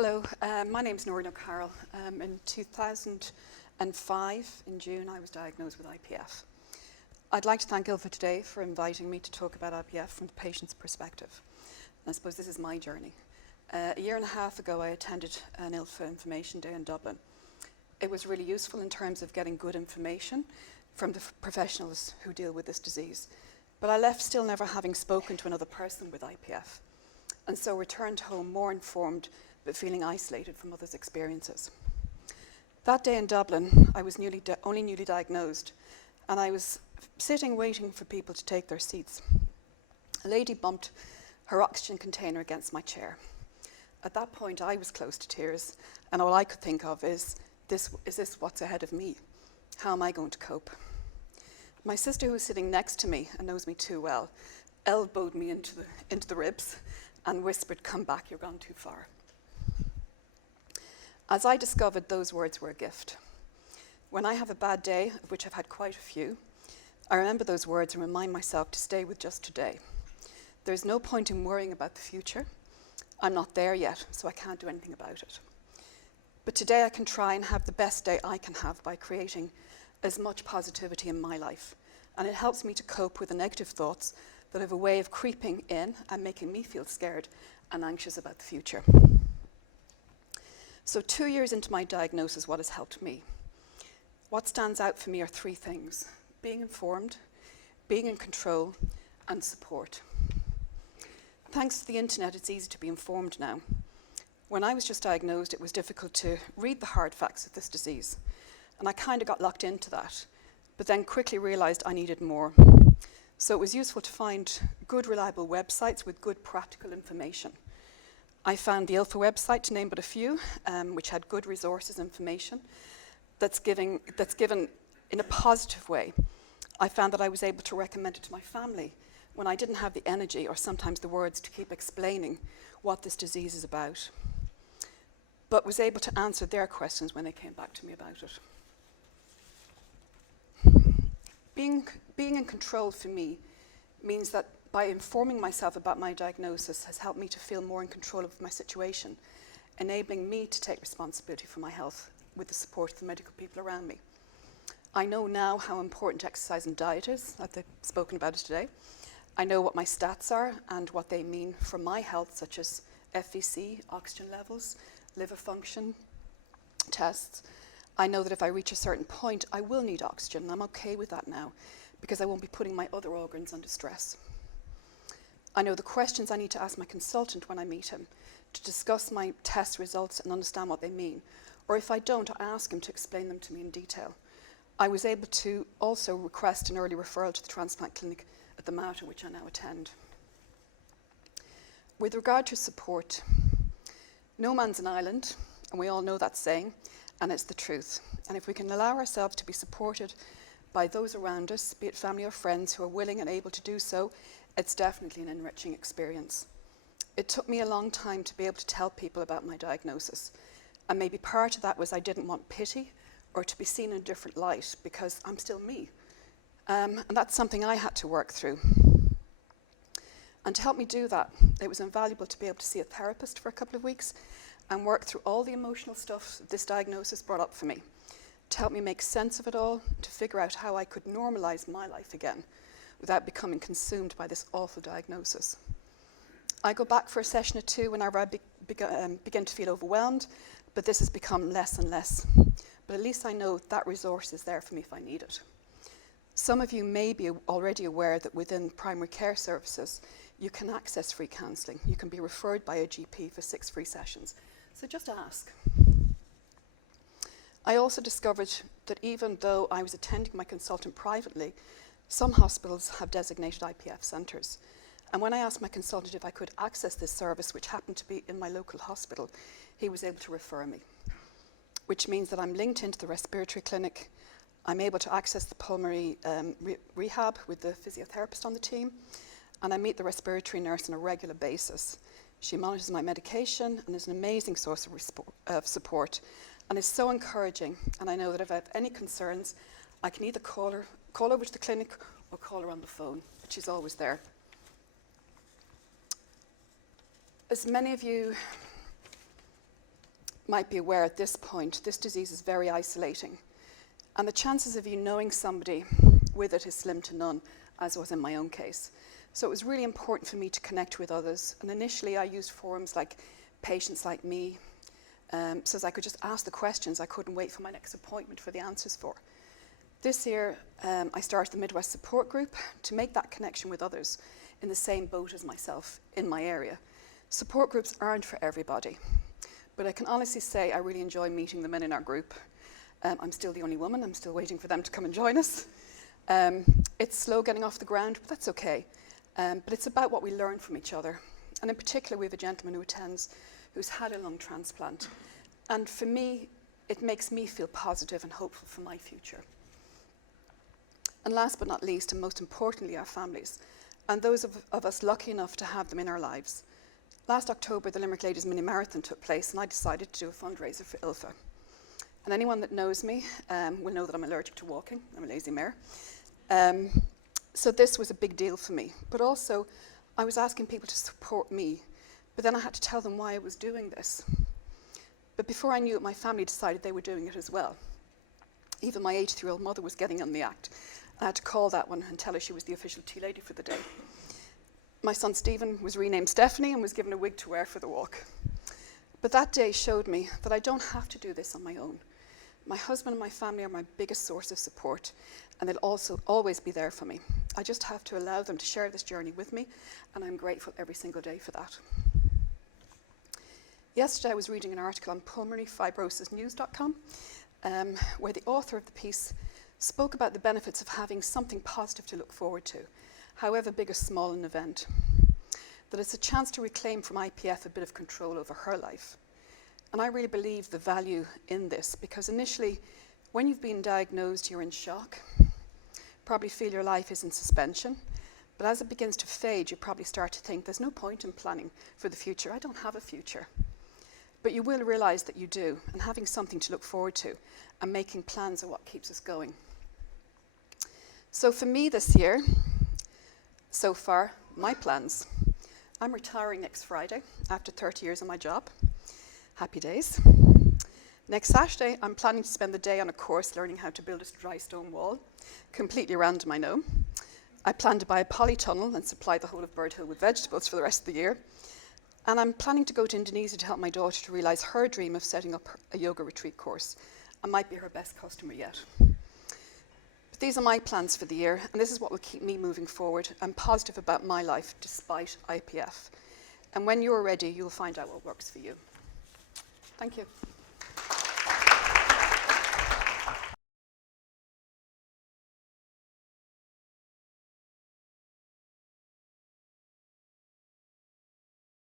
Hello, my name is Noreen O'Carroll. In 2005, in June, I was diagnosed with IPF. I'd like to thank ILFA today for inviting me to talk about IPF from the patient's perspective. And I suppose this is my journey. A year and a half ago, I attended an ILFA information day in Dublin. It was really useful in terms of getting good information from the professionals who deal with this disease. But I left still never having spoken to another person with IPF, and so returned home more informed but feeling isolated from others' experiences. That day in Dublin, I was only newly diagnosed, and I was sitting waiting for people to take their seats. A lady bumped her oxygen container against my chair. At that point, I was close to tears, and all I could think of is this what's ahead of me? How am I going to cope? My sister, who was sitting next to me and knows me too well, elbowed me into the ribs and whispered, "Come back, you're gone too far." As I discovered, those words were a gift. When I have a bad day, of which I've had quite a few, I remember those words and remind myself to stay with just today. There's no point in worrying about the future. I'm not there yet, so I can't do anything about it. But today I can try and have the best day I can have by creating as much positivity in my life. And it helps me to cope with the negative thoughts that have a way of creeping in and making me feel scared and anxious about the future. So 2 years into my diagnosis, what has helped me? What stands out for me are three things: being informed, being in control, and support. Thanks to the internet, it's easy to be informed now. When I was just diagnosed, it was difficult to read the hard facts of this disease, and I kind of got locked into that, but then quickly realized I needed more. So it was useful to find good, reliable websites with good practical information. I found the ILFA website, to name but a few, which had good resources, information that's given in a positive way. I found that I was able to recommend it to my family when I didn't have the energy or sometimes the words to keep explaining what this disease is about, but was able to answer their questions when they came back to me about it. Being in control for me means that by informing myself about my diagnosis has helped me to feel more in control of my situation, enabling me to take responsibility for my health with the support of the medical people around me. I know now how important exercise and diet is. I've spoken about it today. I know what my stats are and what they mean for my health, such as FVC, oxygen levels, liver function tests. I know that if I reach a certain point, I will need oxygen, and I'm okay with that now because I won't be putting my other organs under stress. I know the questions I need to ask my consultant when I meet him to discuss my test results and understand what they mean, or if I don't, I ask him to explain them to me in detail. I was able to also request an early referral to the transplant clinic at the Mater, which I now attend. With regard to support, no man's an island, and we all know that saying, and it's the truth. And if we can allow ourselves to be supported by those around us, be it family or friends who are willing and able to do so, it's definitely an enriching experience. It took me a long time to be able to tell people about my diagnosis, and maybe part of that was I didn't want pity or to be seen in a different light because I'm still me. And that's something I had to work through. And to help me do that, it was invaluable to be able to see a therapist for a couple of weeks and work through all the emotional stuff this diagnosis brought up for me, to help me make sense of it all, to figure out how I could normalize my life again without becoming consumed by this awful diagnosis. I go back for a session or two whenever I begin to feel overwhelmed, but this has become less and less. But at least I know that resource is there for me if I need it. Some of you may be already aware that within primary care services, you can access free counselling. You can be referred by a GP for 6 free sessions. So just ask. I also discovered that even though I was attending my consultant privately, some hospitals have designated IPF centres. And when I asked my consultant if I could access this service, which happened to be in my local hospital, he was able to refer me, which means that I'm linked into the respiratory clinic. I'm able to access the pulmonary rehab with the physiotherapist on the team, and I meet the respiratory nurse on a regular basis. She monitors my medication and is an amazing source of support, and is so encouraging. And I know that if I have any concerns, I can either call over to the clinic or call her on the phone, but she's always there. As many of you might be aware at this point, this disease is very isolating. And the chances of you knowing somebody with it is slim to none, as was in my own case. So it was really important for me to connect with others. And initially I used forums like Patients Like Me, so as I could just ask the questions I couldn't wait for my next appointment for the answers for. This year, I started the Midwest Support Group to make that connection with others in the same boat as myself in my area. Support groups aren't for everybody, but I can honestly say I really enjoy meeting the men in our group. I'm still the only woman. I'm still waiting for them to come and join us. It's slow getting off the ground, but that's okay. But it's about what we learn from each other. And in particular, we have a gentleman who attends who's had a lung transplant. And for me, it makes me feel positive and hopeful for my future. And last but not least, and most importantly, our families, and those of us lucky enough to have them in our lives. Last October, the Limerick Ladies Mini Marathon took place, and I decided to do a fundraiser for ILFA. And anyone that knows me will know that I'm allergic to walking. I'm a lazy mare. So this was a big deal for me. But also, I was asking people to support me, but then I had to tell them why I was doing this. But before I knew it, my family decided they were doing it as well. Even my 83-year-old mother was getting on the act. I had to call that one and tell her she was the official tea lady for the day. My son Stephen was renamed Stephanie and was given a wig to wear for the walk. But that day showed me that I don't have to do this on my own. My husband and my family are my biggest source of support, and they'll also always be there for me. I just have to allow them to share this journey with me, and I'm grateful every single day for that. Yesterday I was reading an article on pulmonaryfibrosisnews.com, where the author of the piece spoke about the benefits of having something positive to look forward to, however big or small an event. That it's a chance to reclaim from IPF a bit of control over her life. And I really believe the value in this, because initially, when you've been diagnosed, you're in shock, probably feel your life is in suspension, but as it begins to fade, you probably start to think there's no point in planning for the future. I don't have a future. But you will realize that you do, and having something to look forward to and making plans are what keeps us going. So for me this year, so far, my plans. I'm retiring next Friday after 30 years on my job. Happy days. Next Saturday, I'm planning to spend the day on a course learning how to build a dry stone wall, completely random, I know. I plan to buy a polytunnel and supply the whole of Bird Hill with vegetables for the rest of the year. And I'm planning to go to Indonesia to help my daughter to realise her dream of setting up a yoga retreat course. I might be her best customer yet. But these are my plans for the year, and this is what will keep me moving forward. I'm positive about my life despite IPF. And when you're ready, you'll find out what works for you. Thank you.